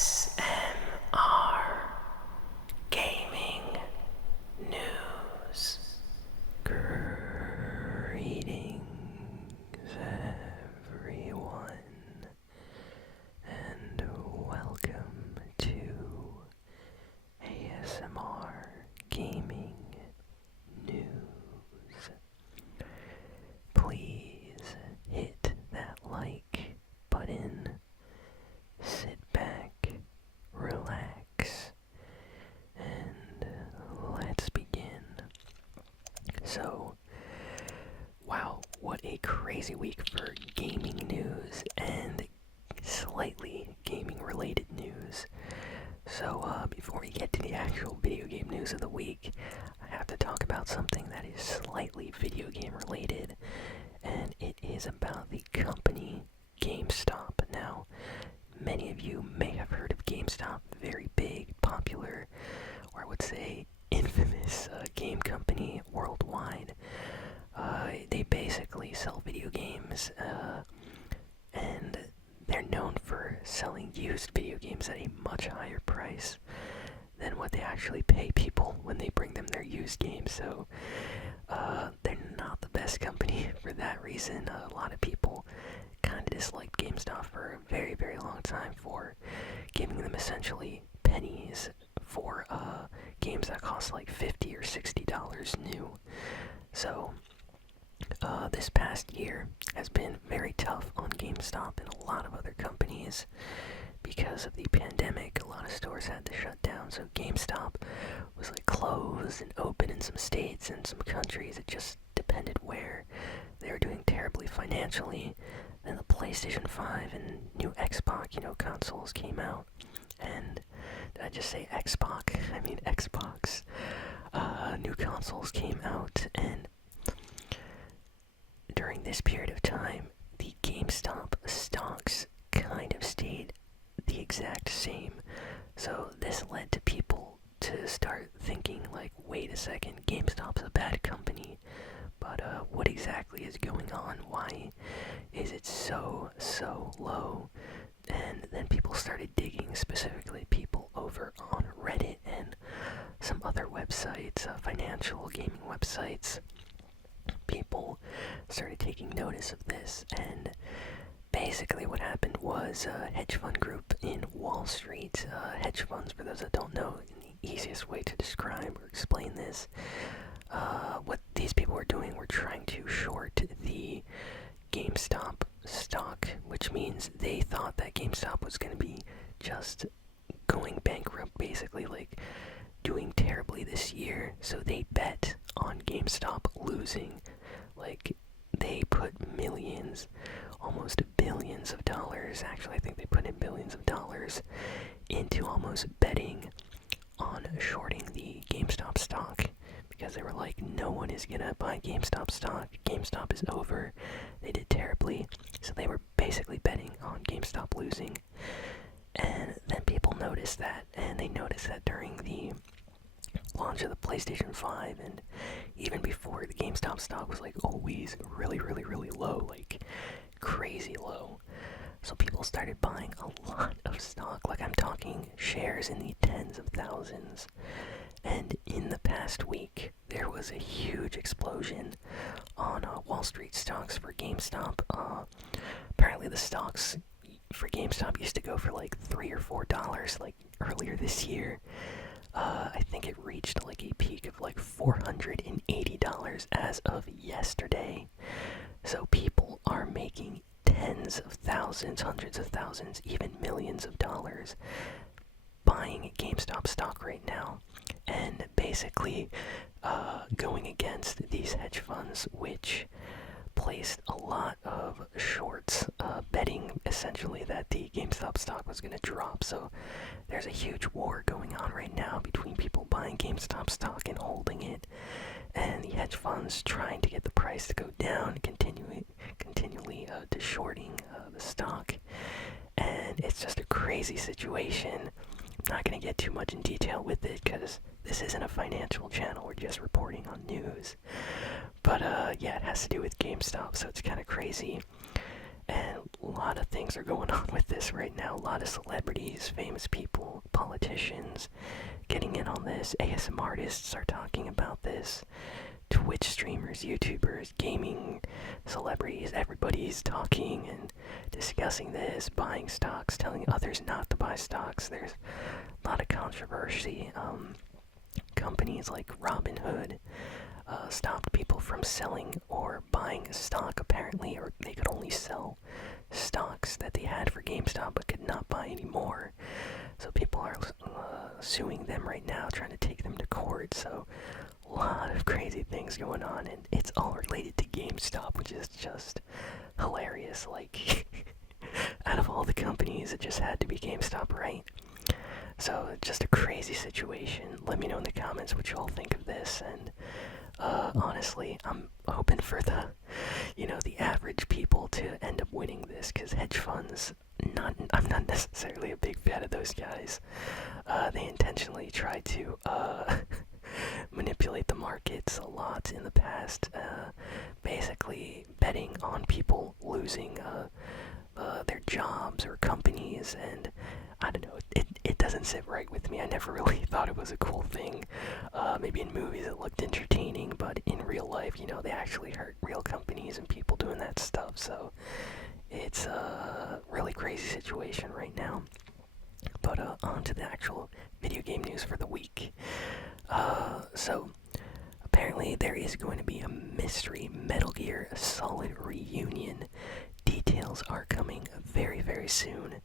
ASMR Gaming News. Greetings, everyone, and welcome to ASMR Gaming News. Please hit that like button, sit back, relax, and let's begin. So, wow, what a crazy week for gaming news and slightly gaming related news. So, before we get to the actual video game news of the week, I have to talk about something that is slightly video game related, and it is about the company Gamestop. Now, many of you may have heard of Gamestop, very big, popular, or I would say infamous game company worldwide. They basically sell video games, and they're known for selling used video games at a much higher price than what they actually pay people when they bring them their used games. So they're not the best company for that reason. A lot of people kind of disliked GameStop for a very, very long time for giving them essentially pennies for games that cost like $50 or $60 new. So this past year has been very tough on GameStop and a lot of other companies because of the pandemic. A lot of stores had to shut down, so GameStop was like closed and open in some states and some countries. It just depended where. They were doing terribly financially. Then the PlayStation 5 and new Xbox, consoles came out. And did I just say Xbox? I mean Xbox. New consoles came out, and during this period of time, the GameStop stocks kind of stayed the exact same. So this led to people to start thinking like, wait a second, GameStop's a bad company, but what exactly is going on? Why is it so low? And then people started digging, specifically people over on Reddit and some other websites, financial gaming websites. People started taking notice of this, and basically what happened was a hedge fund group in Wall Street, hedge funds, for those that don't know, the easiest way to describe or explain this, what these people were doing were trying to short the GameStop stock, which means they thought that GameStop was going to be just going bankrupt, basically, like doing terribly this year. So they bet on GameStop losing. Like, they put millions, almost billions of dollars, actually I think they put in billions of dollars into almost betting on shorting the GameStop stock, because they were like, no one is gonna buy GameStop stock, GameStop is over, they did terribly. So they were basically betting on GameStop losing. And then people noticed that, and they noticed that during the launch of the PlayStation 5 and even before, the GameStop stock was like always really low, like crazy low. So people started buying a lot of stock, like I'm talking shares in the tens of thousands. And in the past week, there was a huge explosion on Wall Street stocks for GameStop. Apparently the stocks for GameStop used to go for like $3 or $4, like earlier this year. I think it reached like a peak of like $480 as of yesterday. So people are making tens of thousands, hundreds of thousands, even millions of dollars buying GameStop stock right now, and basically going against these hedge funds, which placed a lot of shorts, betting essentially that the GameStop stock was going to drop. So there's a huge war going on right now between people buying GameStop stock and holding it, and the hedge funds trying to get the price to go down, continually to shorting the stock. And it's just a crazy situation. I'm not going to get too much in detail with it because this isn't a financial channel, we're just reporting on news. But yeah, it has to do with GameStop, so it's kind of crazy. And a lot of things are going on with this right now. A lot of celebrities, famous people, politicians getting in on this. ASM artists are talking about this. Twitch streamers, YouTubers, gaming celebrities, everybody's talking and discussing this, buying stocks, telling others not to buy stocks. There's a lot of controversy. Companies like Robinhood stopped people from selling or buying stock apparently, or they could only sell stocks that they had for GameStop but could not buy anymore. So people are suing them right now, trying to take them to court. So a lot of crazy things going on, and it's all related to GameStop, which is just hilarious. Like, out of all the companies, it just had to be GameStop, right? So, just a crazy situation. Let me know in the comments what you all think of this, and honestly, I'm hoping for the average people to end up winning this, because hedge funds, I'm not necessarily a big fan of those guys. They intentionally try to manipulate the markets a lot in the past, basically betting on people losing their jobs or companies, and I don't know, it doesn't sit right with me. I never really thought it was a cool thing. Maybe in movies it looked entertaining, but in real life, they actually hurt real companies and people doing that stuff, so it's a really crazy situation right now. But on to the actual video game news for the week. So apparently there is going to be a mystery Metal Gear Solid reunion. Details are coming very, very soon.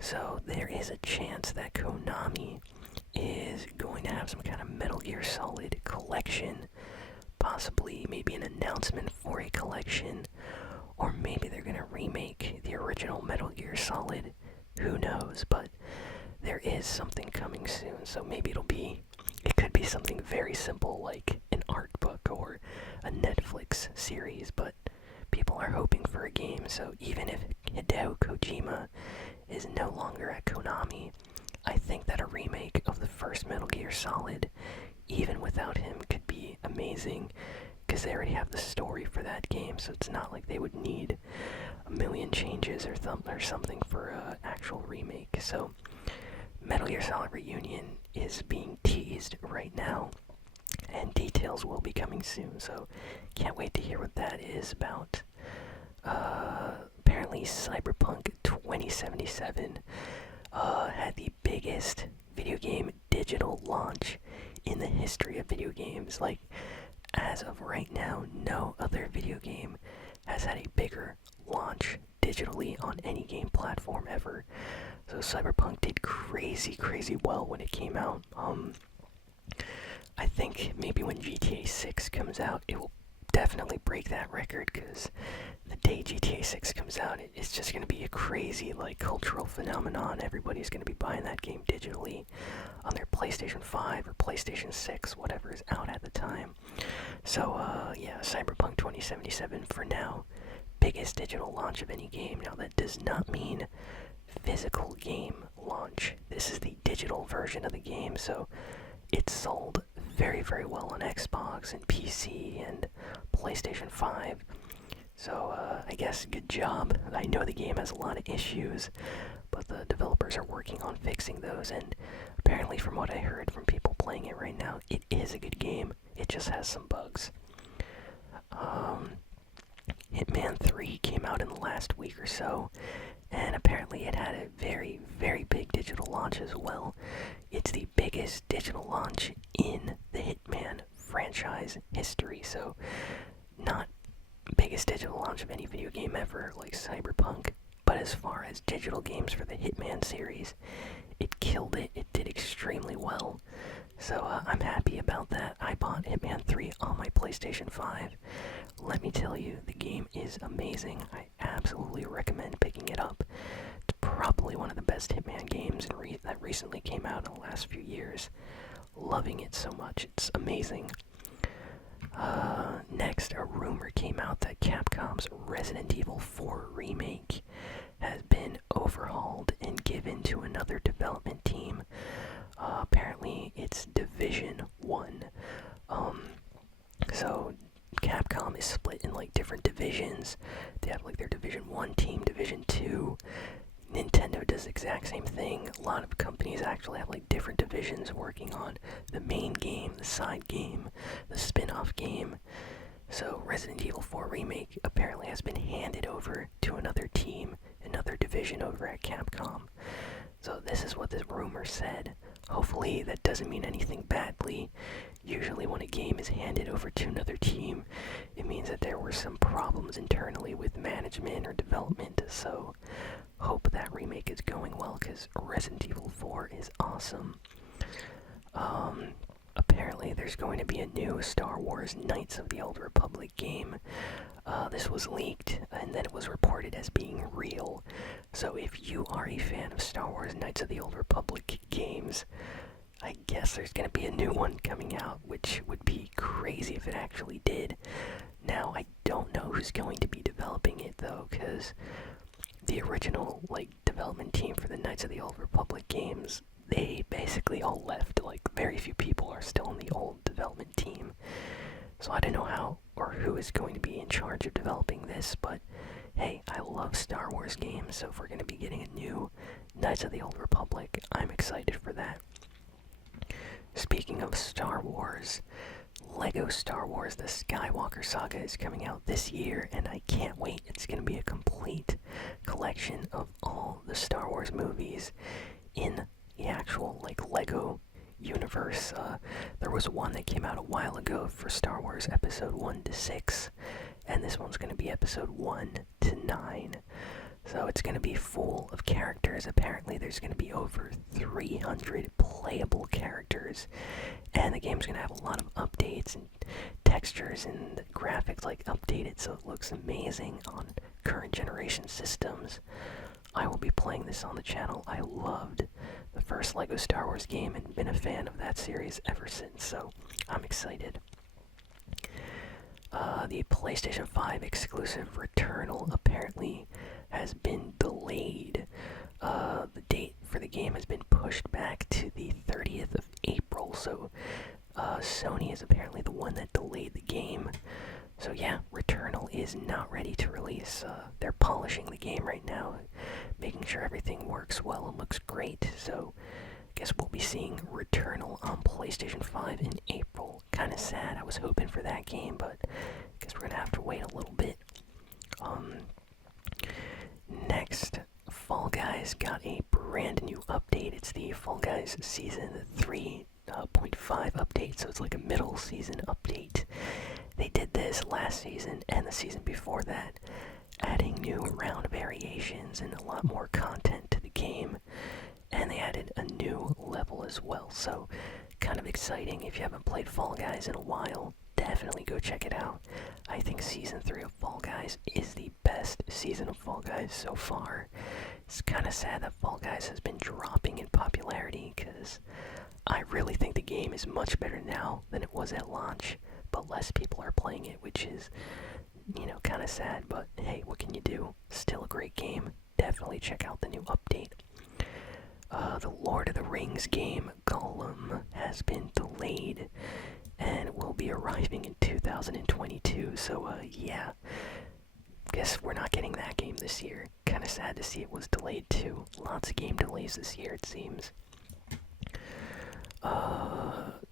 So there is a chance that Konami is going to have some kind of Metal Gear Solid collection. Possibly maybe an announcement for a collection. Or maybe they're going to remake the original Metal Gear Solid. Who knows? But there is something coming soon. So maybe it could be something very simple like an art book or a Netflix series. But people are hoping for a game. So even if Hideo Kojima is no longer at Konami, I think that a remake of the first Metal Gear Solid, even without him, could be amazing, because they already have the story for that game, so it's not like they would need a million changes or something for an actual remake. So Metal Gear Solid Reunion is being teased right now, and details will be coming soon, so can't wait to hear what that is about. Apparently Cyberpunk 2077 had the biggest video game digital launch in the history of video games. Like, as of right now, no other video game has had a bigger launch digitally on any game platform ever. So Cyberpunk did crazy well when it came out. I think maybe when GTA 6 comes out, it will definitely break that record, because the day GTA 6 comes out, it's just going to be a crazy, cultural phenomenon. Everybody's going to be buying that game digitally on their PlayStation 5 or PlayStation 6, whatever is out at the time. So, yeah, Cyberpunk 2077 for now, biggest digital launch of any game. Now, that does not mean physical game launch. This is the digital version of the game, so it sold very well on Xbox and PC and PlayStation 5. So, I guess good job. I know the game has a lot of issues, but the developers are working on fixing those, and apparently from what I heard from people playing it right now, it is a good game. It just has some bugs. Hitman 3 came out in the last week or so, and apparently it had a very big digital launch as well. It's the biggest digital launch in the Hitman franchise history, so not biggest digital launch of any video game ever like Cyberpunk, but as far as digital games for the Hitman series, it killed it. It did extremely well, so I'm happy about that. I bought Hitman 3 on my PlayStation 5. Let me tell you, the game is amazing. I absolutely recommend picking it up. It's probably one of the best Hitman games that recently came out in the last few years. Loving it so much. It's amazing. Next, a rumor came out that Capcom's Resident Evil 4 remake has been overhauled and given to another development team. Apparently, it's Division 1. So Capcom is split in different divisions. They have their Division 1 team, the exact same thing. A lot of companies actually have like different divisions working on the main game, the side game, the spin-off game. So Resident Evil 4 Remake apparently has been handed over to another team, another division over at Capcom. So this is what this rumor said. Hopefully that doesn't mean anything badly. Usually when a game is handed over to another team, it means that there were some problems internally with management or development. So hope that remake is going well, because Resident Evil 4 is awesome. Apparently there's going to be a new Star Wars Knights of the Old Republic game. This was leaked, and then it was reported as being real. So if you are a fan of Star Wars Knights of the Old Republic games, I guess there's going to be a new one coming out, which would be crazy if it actually did. Now, I don't know who's going to be developing it, though, because the original, development team for the Knights of the Old Republic games, they basically all left. Very few people are still in the old development team. So I don't know how or who is going to be in charge of developing this, but hey, I love Star Wars games, so if we're going to be getting a new Knights of the Old Republic, I'm excited for that. Speaking of Star Wars, Lego Star Wars The Skywalker Saga is coming out this year, and I can't wait. It's going to be a complete collection of all the Star Wars movies in the actual, Lego universe. There was one that came out a while ago for Star Wars Episode 1 to 6, and this one's going to be Episode 1 to 9. So it's going to be full of characters. Apparently there's going to be over 300 playable characters, and the game's going to have a lot of updates and textures and graphics updated, so it looks amazing on current generation systems. I will be playing this on the channel. I loved the first Lego Star Wars game and been a fan of that series ever since, so I'm excited. The PlayStation 5 exclusive Returnal apparently has been delayed. The date for the game has been pushed back to the 30th of April, so Sony is apparently the one that delayed the game. So yeah, Returnal is not ready to release. They're polishing the game right now, making sure everything works well and looks great. So I guess we'll be seeing Returnal on PlayStation 5 in April. Kinda sad, I was hoping for that game, but I guess we're gonna have to wait a little bit. Next, Fall Guys got a brand new update. It's the Fall Guys Season 3.5 update, so it's like a middle season update. They did this last season and the season before that, adding new round variations and a lot more content to the game. And they added a new level as well, so kind of exciting. If you haven't played Fall Guys in a while, definitely go check it out. I think Season 3 of Fall Guys is the best season of Fall Guys so far. It's kind of sad that Fall Guys has been dropping in popularity, because I really think the game is much better now than it was at launch, but less people are playing it, which is, kind of sad, but hey, what can you do? Still a great game. Definitely check out the new update. The Lord of the Rings game, Gollum, has been delayed and will be arriving in 2022, so yeah. Guess we're not getting that game this year. Kinda sad to see it was delayed too. Lots of game delays this year, it seems.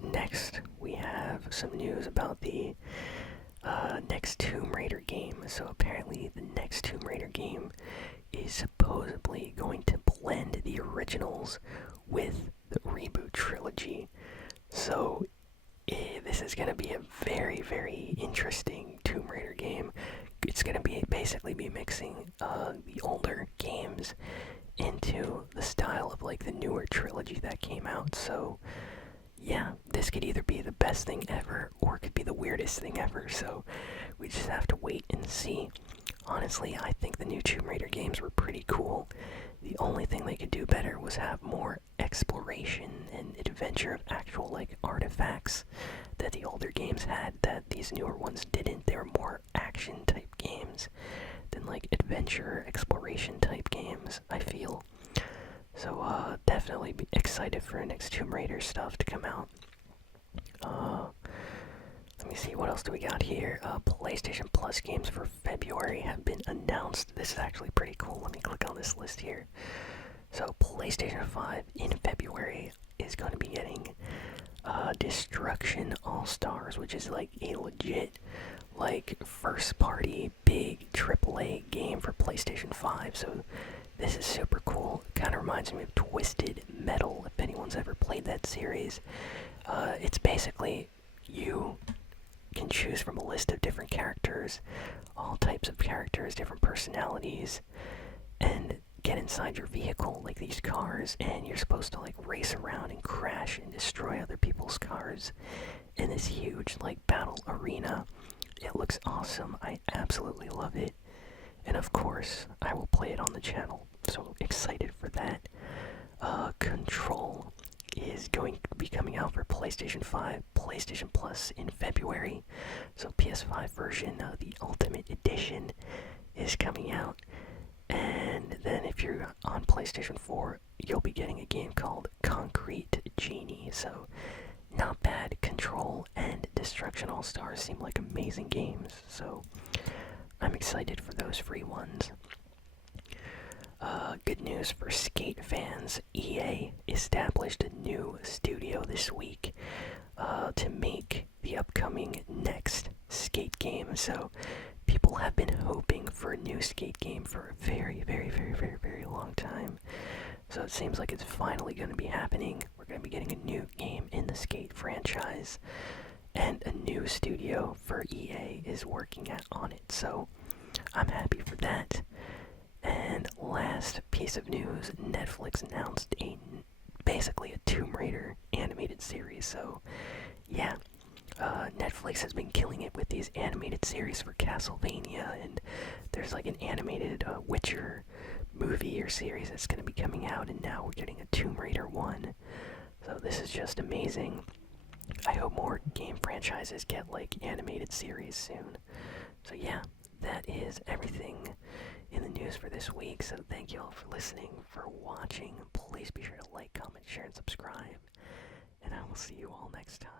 Next, we have some news about the next Tomb Raider game. So apparently the next Tomb Raider game is supposedly going to blend the originals with the reboot trilogy. So this is going to be a very, very interesting Tomb Raider game. It's going to basically be mixing the older games into the style of the newer trilogy that came out. So yeah, this could either be the best thing ever or it could be the weirdest thing ever, so we just have to wait and see. Honestly, I think the new Tomb Raider games were pretty cool. The only thing they could do better was have more exploration and adventure of actual artifacts that the older games had that these newer ones didn't. They were more action type games than adventure exploration type games, I feel. So definitely be excited for next Tomb Raider stuff to come out. Let me see, what else do we got here? PlayStation Plus games for February have been announced. This is actually pretty cool. Let me click on this list here. So PlayStation 5 in February is going to be getting Destruction All Stars, which is like a legit, like first party big AAA game for PlayStation 5. So this is super cool. Kind of reminds me of Twisted Metal, if anyone's ever played that series. It's basically you can choose from a list of different characters, all types of characters, different personalities, and get inside your vehicle, like these cars, and you're supposed to like race around and crash and destroy other people's cars in this huge like battle arena. It looks awesome. I absolutely love it. And of course, I will play it on the channel. So excited for that. Control is going to be coming out for PlayStation 5, PlayStation Plus in February. So PS5 version, the Ultimate Edition, is coming out. And then if you're on PlayStation 4, you'll be getting a game called Concrete Genie. So not bad. Control and Destruction All Stars seem like amazing games. So I'm excited for those free ones. Good news for skate fans. EA established a new studio this week to make the upcoming next skate game. So people have been hoping for a new skate game for a very, very, very, very, very long time. So it seems like it's finally going to be happening. We're going to be getting a new game in the skate franchise. And a new studio for EA is working on it. So I'm happy for that. And last piece of news, Netflix announced basically a Tomb Raider animated series. So yeah, Netflix has been killing it with these animated series for Castlevania, and there's like an animated Witcher movie or series that's going to be coming out, and now we're getting a Tomb Raider one. So this is just amazing. I hope more game franchises get like animated series soon. So yeah, that is everything in the news for this week. So thank you all for listening, for watching. Please be sure to like, comment, share, and subscribe. And I will see you all next time.